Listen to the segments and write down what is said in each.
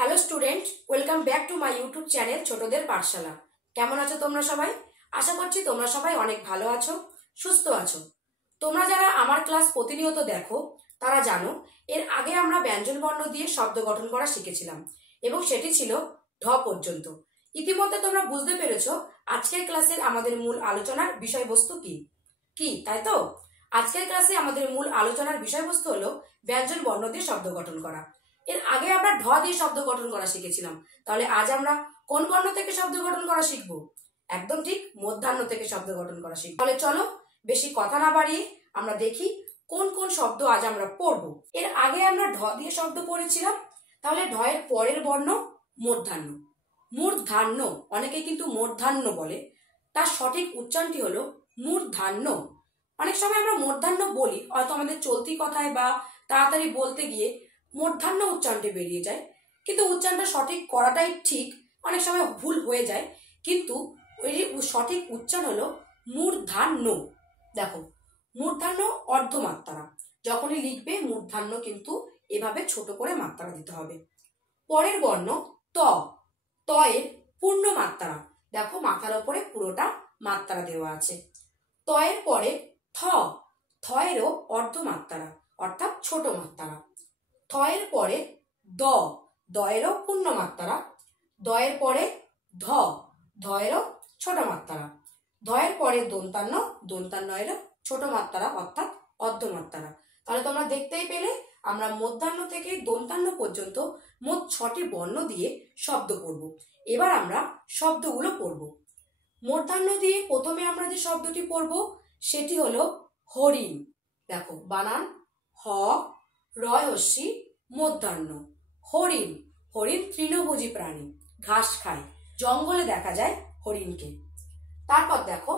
Hello student, welcome back to my YouTube channel ছোটদের পাঠশালা। কেমন আছো তোমরা সবাই? আশা করছি তোমরা সবাই অনেক ভালো আছো, সুস্থ আছো। তোমরা যারা আমার ক্লাস প্রতিনিয়ত দেখো তারা জানো এর আগে আমরা ব্যঞ্জন বর্ণ দিয়ে শব্দ গঠন করা শিখেছিলাম এবং সেটি ছিল ঢ পর্যন্ত। ইতিমধ্যে তোমরা বুঝতে পেরেছো আজকের ক্লাসের আমাদের মূল আলোচনার বিষয়বস্তু কি কি তাই তো? আজকের ক্লাসে আমাদের মূল আলোচনার বিষয়বস্তু হলো ব্যঞ্জন বর্ণ দিয়ে শব্দ গঠন করা। এর আগে আমরা ঢ দিয়ে শব্দ গঠন করা শিখেছিলাম, তাহলে আজ আমরা কোন বর্ণ থেকে শব্দ গঠন করা শিখবো? একদম ঠিক, মধ্যাহ্ন থেকে শব্দ গঠন করা শিখবো। তাহলে চলো বেশি কথা না বাড়িয়ে আমরা দেখি কোন কোন শব্দ আজ আমরা পড়বো। এর আগে আমরা ঢ দিয়ে শব্দ পড়েছিলাম, তাহলে ঢ এর পরের বর্ণ মূর্ধান্য। মূর্ধান্য, অনেকে কিন্তু মূর্ধান্য বলে, তার সঠিক উচ্চারণটি হলো মূর্ধান্য। অনেক সময় আমরা মূর্ধান্য বলি, হয়তো আমাদের চলতি কথায় বা তাড়াতাড়ি বলতে গিয়ে মূর্ধান্য উচ্চারণটি বেরিয়ে যায়, কিন্তু উচ্চারণটা সঠিক করাটাই ঠিক। অনেক সময় ভুল হয়ে যায়, কিন্তু ওই সঠিক উচ্চারণ হলো মূর্ধান্য। দেখো, মূর্ধান্য অর্ধমাত্রা, যখনই লিখবে মূর্ধান্য কিন্তু এভাবে ছোট করে মাত্রা দিতে হবে। পরের বর্ণ ত, ত এর পূর্ণ মাত্রা, দেখো মাথার উপরে পুরোটা মাত্রা দেওয়া আছে। ত এর পরে থ, থ এরও অর্ধমাত্রা অর্থাৎ ছোট মাত্রা। থ এর পরে দ, দ এরও পূর্ণ মাত্রা। দ এর পরে ধ, ধ এরও ছোট মাত্রা। ধ এর পরে দন্তান্ন, দন্তান্ন এরও ছোট মাত্রা অর্থাৎ অর্ধমাত্রা। তাহলে তোমরা দেখতেই পেলে আমরা মধ্যাহ্ন থেকে দন্তান্ন পর্যন্ত মোট 6টি বর্ণ দিয়ে শব্দ পড়ব। এবার আমরা শব্দগুলো পড়ব। মধ্যাহ্ন দিয়ে প্রথমে আমরা যে শব্দটি পড়ব সেটি হলো হরিণ। দেখো বানান হ রয় হস্যি মধ্যাহ্ন। হরিণ, হরিণ তৃণভোজী প্রাণী, ঘাস খায়, জঙ্গলে দেখা যায় হরিণকে। তারপর দেখো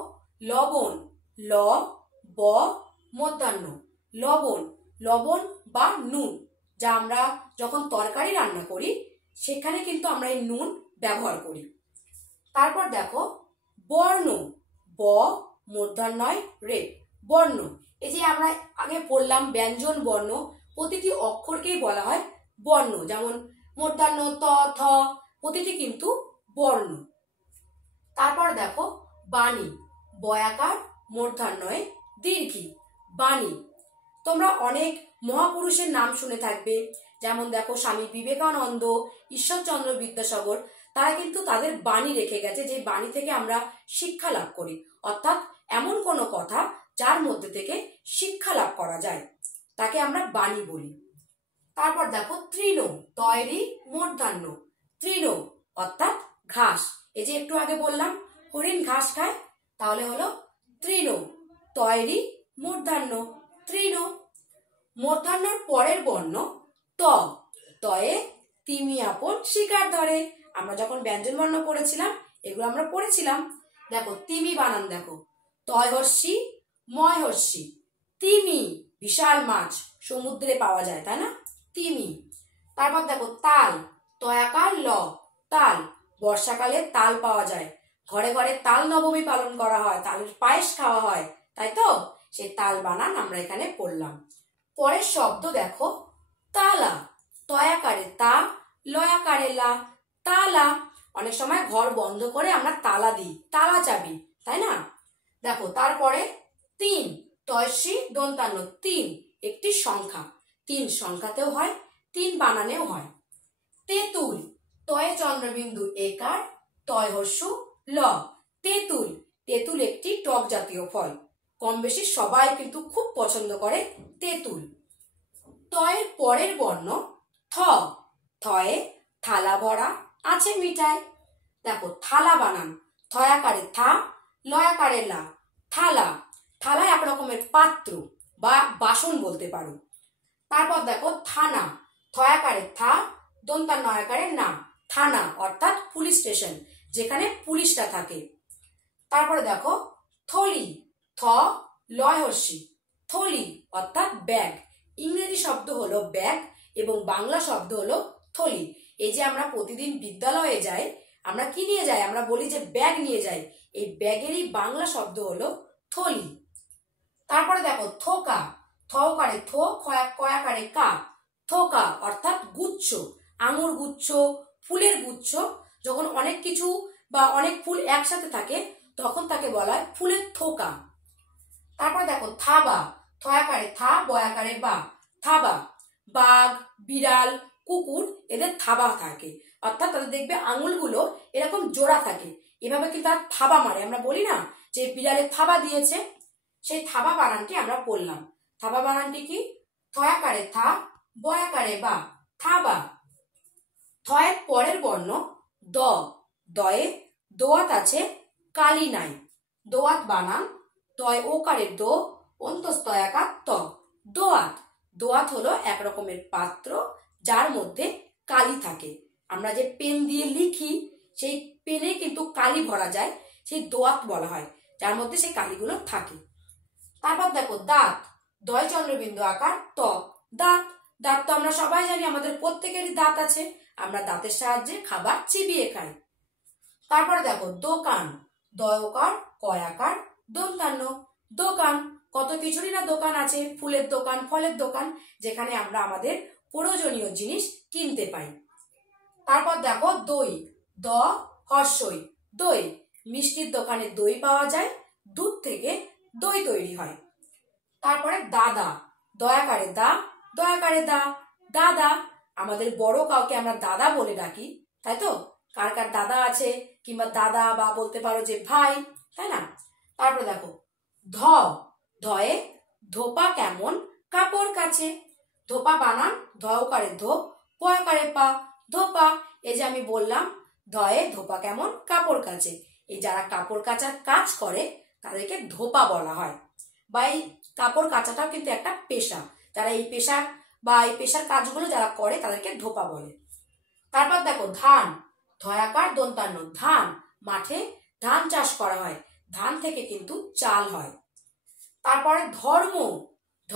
লবণ, ল ব মধ্যাহ্ন, লবণ, লবণ বা নুন, যা আমরা যখন তরকারি রান্না করি সেখানে কিন্তু আমরা এই নুন ব্যবহার করি। তারপর দেখো বর্ণ, ব মূর্ধন্যয় রে, বর্ণ। এই যে আমরা আগে পড়লাম ব্যঞ্জন বর্ণ, প্রতিটি অক্ষরকেই বলা হয় বর্ণ, যেমন মূর্ধন্য ত থ, প্রতিটি কিন্তু বর্ণ। তারপর দেখো বাণী, বয়াকার মূর্ধন্যয় দীর্ঘী, বাণী। তোমরা অনেক মহাপুরুষের নাম শুনে থাকবে, যেমন দেখো স্বামী বিবেকানন্দ, ঈশ্বরচন্দ্র বিদ্যাসাগর, তারা কিন্তু তাদের বাণী রেখে গেছে, যে বাণী থেকে আমরা শিক্ষা লাভ করি, অর্থাৎ এমন কোনো কথা যার মধ্যে থেকে শিক্ষা লাভ করা যায় তাকে আমরা বাণী বলি। তারপর দেখো তৃণ, তয়রি মূর্ধন্য, তৃণ অর্থাৎ ঘাস। এই যে একটু আগে বললাম হরিণ ঘাস খায়, তাহলে হলো তৃণ, তয়রি মূর্ধন্য, তৃণ। মূর্ধন্যর পরের বর্ণ ত, তয়ে তিমি আপন শিকার ধরে। আমরা যখন ব্যঞ্জন বর্ণ পড়েছিলাম এগুলো আমরা পড়েছিলাম। দেখো তিমি বানান, দেখো তয় হস্যি ময় হস্যি, তিমি বিশাল মাছ, সমুদ্রে পাওয়া যায়, তাই না, তিমি। তারপর দেখো তাল, তয়াকার ল, তাল, বর্ষাকালে তাল পাওয়া যায়, ঘরে ঘরে তাল নবমী পালন করা হয়, তালের পায়েস খাওয়া হয়, তাই তো, সেই তাল বানান আমরা এখানে পড়লাম। পরের শব্দ দেখো তালা, তয়াকারে তা, লয়াকারে লা, তালা। অনেক সময় ঘর বন্ধ করে আমরা তালা দিই, তালা চাবি, তাই না। দেখো তারপরে তিন, তয়সী দন্তান্ন, তিন একটি সংখ্যা, তিন সংখ্যাতেও হয়, তিন বানানেও হয়। তেঁতুল, তয়ে চন্দ্রবিন্দু একার, তয় হস্যু ল, তেঁতুল, তেঁতুল একটি টক জাতীয় ফল, কম বেশি সবাই কিন্তু খুব পছন্দ করে তেঁতুল। তয়ের পরের বর্ণ থ, থয়ে থালা ভরা আছে মিঠাই। দেখো থালা বানান, থয়াকারে থা, লয়াকারে লা, থালা, থালা এক রকমের পাত্র বা বাসন বলতে পারো। তারপর দেখো থানা, থয়াকারে থা, দন্তান্নয়াকারে না, থানা অর্থাৎ পুলিশ স্টেশন, যেখানে পুলিশটা থাকে। তারপরে দেখো থলি, থ লয় হস্যি, থলি অর্থাৎ ব্যাগ। ইংরেজি শব্দ হলো ব্যাগ এবং বাংলা শব্দ হলো থলি। এই যে আমরা প্রতিদিন বিদ্যালয়ে যাই, আমরা কি নিয়ে যাই? আমরা বলি যে ব্যাগ নিয়ে যাই, এই ব্যাগেরই বাংলা শব্দ হলো থলি। তারপরে দেখো থোকা, থকারে থো, কয়াকারে কা, থোকা অর্থাৎ গুচ্ছ। আঙুর গুচ্ছ, ফুলের গুচ্ছ, যখন অনেক কিছু বা অনেক ফুল একসাথে থাকে তখন তাকে বলা হয় ফুলের থোকা। তারপর দেখো থাবা, থয়াকারে থা, বয়াকারে বা, থাবা। বাঘ, বিড়াল, কুকুর এদের থাবা থাকে, অর্থাৎ তাদের দেখবে আঙুলগুলো এরকম জোড়া থাকে, এভাবে কিন্তু তার থাবা মারে। আমরা বলি না যে বিড়ালের থাবা দিয়েছে, সেই থাবা বানানটি আমরা পড়লাম। থাবা বানানটি কি? থয়াকারে থা, বয়াকারে বা, থাবা। থয়ের পরের বর্ণ দ, দয়ে দোয়াত আছে, কালি নাই। দোয়াত বানান তয় ওকারের দো, অন্তস্তয়াকার ত, দোয়াত। দোয়াত হলো এক রকমের পাত্র যার মধ্যে কালি থাকে। আমরা যে পেন দিয়ে লিখি সেই পেনে কিন্তু কালি ভরা যায়, সেই দোয়াত বলা হয়, যার মধ্যে সেই কালিগুলো থাকে। তারপর দেখো দাঁত, দয় চন্দ্রবিন্দু আকার ত, দাঁত। দাঁত তো আমরা সবাই জানি, আমাদের প্রত্যেকেরই দাঁত আছে, আমরা দাঁতের সাহায্যে খাবার চিবিয়ে খাই। তারপরে দেখো দোকান, দয়কার কয়াকার দন্তান্ন, দোকান। কত কিছুরই না দোকান আছে, ফুলের দোকান, ফলের দোকান, যেখানে আমরা আমাদের প্রয়োজনীয় জিনিস কিনতে পাই। তারপর দেখো দই, দ হর্ষই, দই। মিষ্টির দোকানে দই পাওয়া যায়, দুধ থেকে দই তৈরি হয়। তারপরে দাদা, দয়াকারে দা, দয়াকারে দা, দাদা। আমাদের বড় কাউকে আমরা দাদা বলে ডাকি, তাই তো? কার কার দাদা আছে, কিংবা দাদা বা বলতে পারো যে ভাই, তাই না? তারপরে দেখো ধ, ধয়ে ধোপা কেমন কাপড় কাছে। ধোপা বানান ধয়কারে ধো, পয়াকারে পা, ধোপা। এই যে আমি বললাম ধয়ে ধোপা কেমন কাপড় কাছে, এই যারা কাপড় কাচার কাজ করে তাদেরকে ধোপা বলা হয়। বা এই কাপড় কাচাটাও কিন্তু একটা পেশা, যারা এই পেশার বা এই পেশার কাজগুলো যারা করে তাদেরকে ধোপা বলে। তারপর দেখো ধান, ধয়াকার দন্তান্ন, ধান। মাঠে ধান চাষ করা হয়, ধান থেকে কিন্তু চাল হয়। তারপরে ধর্ম, ধ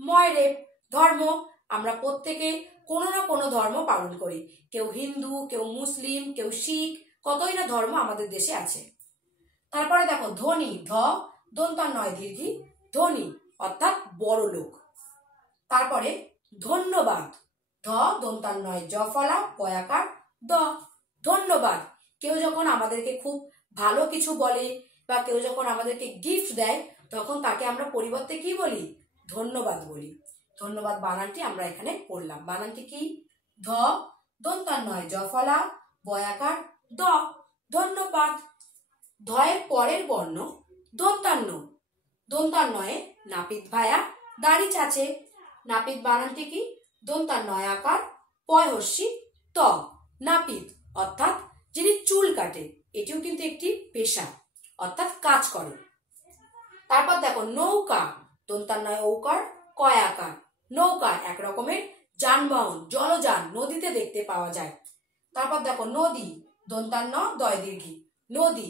ময়রে, ধর্ম। আমরা প্রত্যেকে কোনো না কোনো ধর্ম পালন করি, কেউ হিন্দু, কেউ মুসলিম, কেউ শিখ, কতই না ধর্ম আমাদের দেশে আছে। তারপরে দেখো ধনী, ধ দন্তান্নয় দীর্ঘি, ধনী অর্থাৎ বড় লোক। তারপরে ধন্যবাদ, ধ দন্তান্নয় জফলা, পয়াকার দ, ধন্যবাদ। কেউ যখন আমাদেরকে খুব ভালো কিছু বলে বা কেউ যখন আমাদেরকে গিফট দেয় তখন তাকে আমরা পরিবর্তে কি বলি? ধন্যবাদ বলি। ধন্যবাদ বানানটি আমরা এখানে পড়লাম। বানানটি কি? ধ দন্তান্নয় জফলা, বয়াকার দ, ধন্যবাদ। ধয়ের পরের বর্ণ দন্তান্ন, দন্তান্নয়ে নাপিত ভায়া দাড়ি চাচে। নাপিত বানানটি কি? দন্তান্নয় আকার পয়হস্যি ত, নাপিত অর্থাৎ যিনি চুল কাটে, এটিও কিন্তু একটি পেশা, অর্থাৎ কাজ করে। তারপর দেখো নৌকা, দন্তান্নয় ঔকার কয়াকার, নৌকা এক রকমের যানবাহন, জলযান, নদীতে দেখতে পাওয়া যায়। তারপর দেখো নদী, দন্তান্ন দয় দীর্ঘি, নদী।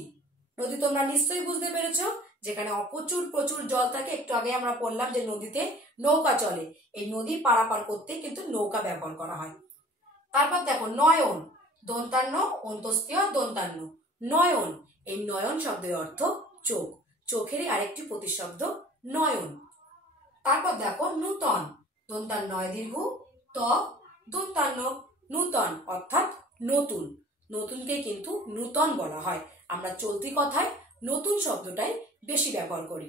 নদী তোমরা নিশ্চয়ই বুঝতে পেরেছো, যেখানে প্রচুর প্রচুর জল থাকে। একটু আগে আমরা বললাম যে নদীতে নৌকা চলে, এই নদী পারাপার করতে কিন্তু নৌকা ব্যবহার করা হয়। তারপর দেখো নয়ন, দন্তান্ন অন্তস্তীয় দন্তান্ন, নয়ন। এই নয়ন শব্দের অর্থ চোখ, চোখেরই আরেকটি প্রতিশব্দ নয়ন। তারপর দেখো নূতন, দন্তান্নয় দীর্ঘ ত, দন্তান্ন, নূতন অর্থাৎ নতুন, নতুনকে কিন্তু নূতন বলা হয়। আমরা চলতি কথায় নতুন শব্দটাই বেশি ব্যবহার করি।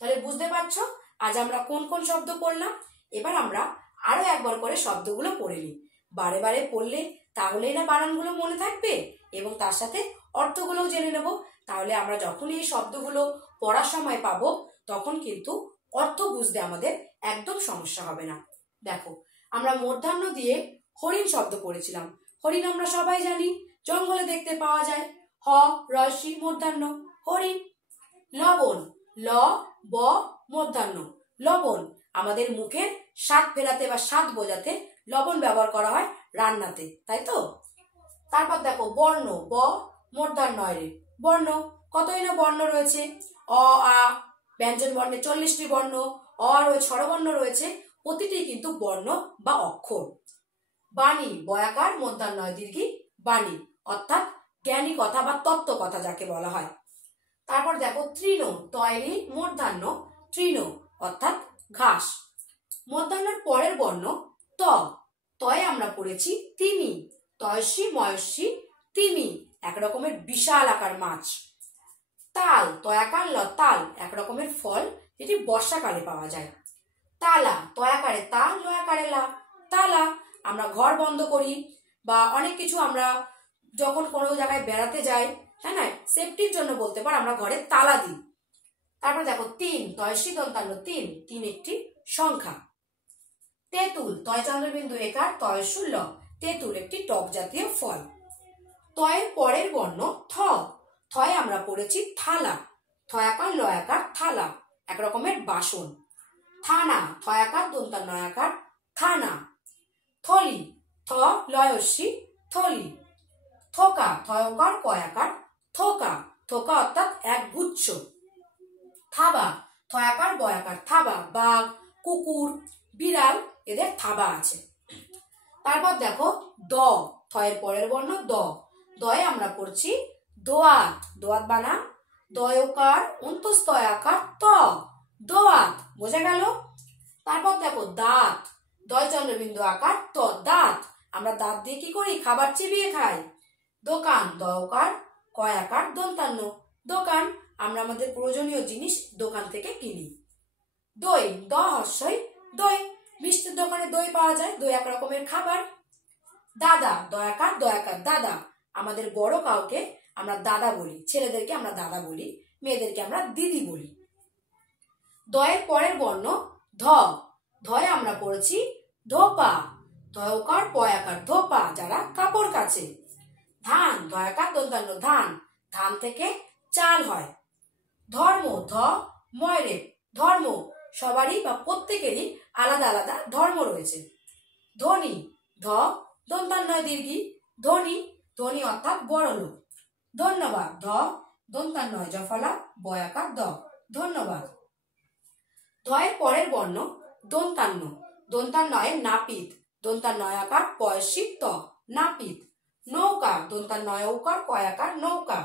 তাহলে বুঝতে পারছো আজ আমরা কোন কোন শব্দ পড়লাম। এবার আমরা আরো একবার করে শব্দগুলো পড়ে নিই। বারে বারে পড়লে তাহলেই না বানানগুলো মনে থাকবে এবং তার সাথে অর্থগুলোও জেনে নেব। তাহলে আমরা যখন এই শব্দগুলো পড়ার সময় পাবো তখন কিন্তু অর্থ বুঝতে আমাদের একদম সমস্যা হবে না। দেখো আমরা মূর্ধন্য দিয়ে হরিণ শব্দ পড়েছিলাম। হরিণ আমরা সবাই জানি জঙ্গলে দেখতে পাওয়া যায়, হ রয়সী মূর্ধন্য হরিণ। লবণ, ল ব মূর্ধন্য লবণ। আমাদের মুখের স্বাদ ফেরাতে বা স্বাদ বোঝাতে লবণ ব্যবহার করা হয় রান্নাতে, তাই তো? তারপর দেখো বর্ণ, ব মূর্ধন্যয় রে, বর্ণ। কতই না বর্ণ রয়েছে, অ আ ব্যঞ্জন বর্ণে 40টি বর্ণ, অ রয়েছে, স্বরবর্ণ রয়েছে, প্রতিটি কিন্তু বর্ণ বা অক্ষর। বাণী, বয়াকার মূর্ধন্যয় দীর্ঘি, বাণী অর্থাৎ জ্ঞানী কথা বা তত্ত্ব কথা যাকে বলা হয়। তারপর দেখো তৃণ, তয়রি মূর্ধন্য তৃণ অর্থাৎ ঘাস। মূর্ধন্যের পরের বর্ণ ত, তয়ে আমরা পড়েছি তিমি, তয়সী ময়সী তিমি, এক রকমের বিশাল আকার মাছ। তাল, তয়াকার ল তাল, এক রকমের ফল যেটি বর্ষাকালে পাওয়া যায়। তালা, তয়াকারে তা, লয়াকারে লা, তালা, আমরা ঘর বন্ধ করি বা অনেক কিছু আমরা যখন কোনো জায়গায় বেড়াতে যাই, তাই না, সেফটির জন্য বলতে পার আমরা ঘরে তালা দিই। তারপর দেখো তিন, তয়সী দন্তান্ন তিন, তিন একটি সংখ্যা। তেঁতুল, তয় চন্দ্রবিন্দু একার, তয়সু ল, তেঁতুল একটি টক জাতীয় ফল। তয়ের পরের বর্ণ থ, থয়ে আমরা পড়েছি থালা, থয়াকার লয়াকার থালা, এক রকমের বাসন। থানা, থয়াকার দন্তান্ন নয়াকার থানা। থলি, থ লয়সী থলি। থোকা, থয়কার কয়াকার থোকা, থোকা অর্থাৎ এক গুচ্ছ। থাবা, থয়াকার বয়াকার থাবা, বাঘ, কুকুর, বিড়াল এদের থাবা আছে। তারপর দেখো দ, থয়ের পরের বর্ণ দ, দয়ে আমরা পড়ছি দোয়াত, দোয়াত বানান দয়কার অন্তস্তয়াকার ত, দোয়াত, বোঝা গেল। তারপর দেখো দাঁত, দয় চন্দ্রবিন্দু আকার ত, দাঁত, আমরা দাঁত দিয়ে কি করি, খাবার চিবিয়ে খাই। দোকান, দয়কার কয়াকার দন্তান্ন, দোকান, আমরা আমাদের প্রয়োজনীয় জিনিস দোকান থেকে কিনি। দই, দ হর্ষই দই, মিষ্টির দোকানে দই পাওয়া যায়, দই এক রকমের খাবার। দাদা, দয়াকার দয়াকার দাদা, আমাদের বড় কাউকে আমরা দাদা বলি, ছেলেদেরকে আমরা দাদা বলি, মেয়েদেরকে আমরা দিদি বলি। দয়ের পরের বর্ণ ধ, ধয়ে আমরা পড়েছি ধোপা, ধয়কার পয়াকার ধোপা, যারা কাপড় কাচে। ধান, দয়াকার দন্তান্ন ধান, ধান থেকে চাল হয়। ধর্ম, ধ ময়রে, ধর্ম, সবারই বা প্রত্যেকেরই আলাদা আলাদা ধর্ম রয়েছে। ধনী, ধ দন্তান্নয় দীর্ঘি, ধনী, ধনী অর্থাৎ বড় লোক। ধন্যবাদ, ধ দন্তান্নয় জফলা বয়াকার দ, ধন্যবাদ। ধয়ের পরের বর্ণ দন্তান্ন, দন্তান্নয় নাপিত, দন্তান্নয়াকার পয়সী ত, নাপিত। নৌকা, দন্তান্নয় উকার কয়াকার নৌকা।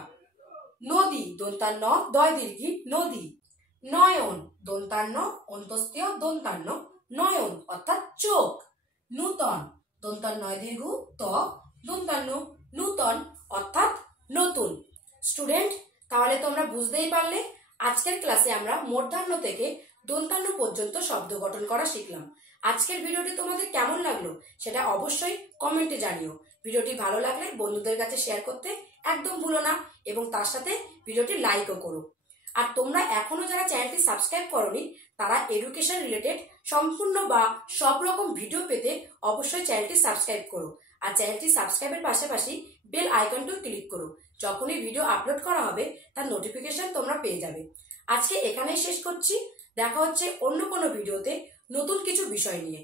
নদী, দন্তান্ন দয় দীর্ঘি নদী। নয়ন, দন্তান্ন অন্তস্তীয় দন্তান্ন নয়ন অর্থাৎ চোখ। নূতন, দন্তান্নয় দীর্ঘ ত, দন্তান্ন নূতন অর্থাৎ নতুন। স্টুডেন্ট, তাহলে তোমরা বুঝতেই পারলে আজকের ক্লাসে আমরা মূর্ধন্য থেকে দন্তান্ন পর্যন্ত শব্দ গঠন করা শিখলাম। আজকের ভিডিওটি তোমাদের কেমন লাগলো সেটা অবশ্যই কমেন্টে জানিও। ভিডিওটি ভালো লাগলে বন্ধুদের কাছে শেয়ার করতে একদম ভুলো না এবং তার সাথে ভিডিওটি লাইকও করো। আর তোমরা এখনো যারা চ্যানেলটি সাবস্ক্রাইব করোনি তারা এডুকেশন রিলেটেড সম্পূর্ণ বা সব রকম ভিডিও পেতে অবশ্যই চ্যানেলটি সাবস্ক্রাইব করো। আর চ্যানেলটি সাবস্ক্রাইবের পাশাপাশি বেল আইকনটিও ক্লিক করো, যখনই ভিডিও আপলোড করা হবে তার নোটিফিকেশন তোমরা পেয়ে যাবে। আজকে এখানেই শেষ করছি, দেখা হচ্ছে অন্য কোনো ভিডিওতে নতুন কিছু বিষয় নিয়ে।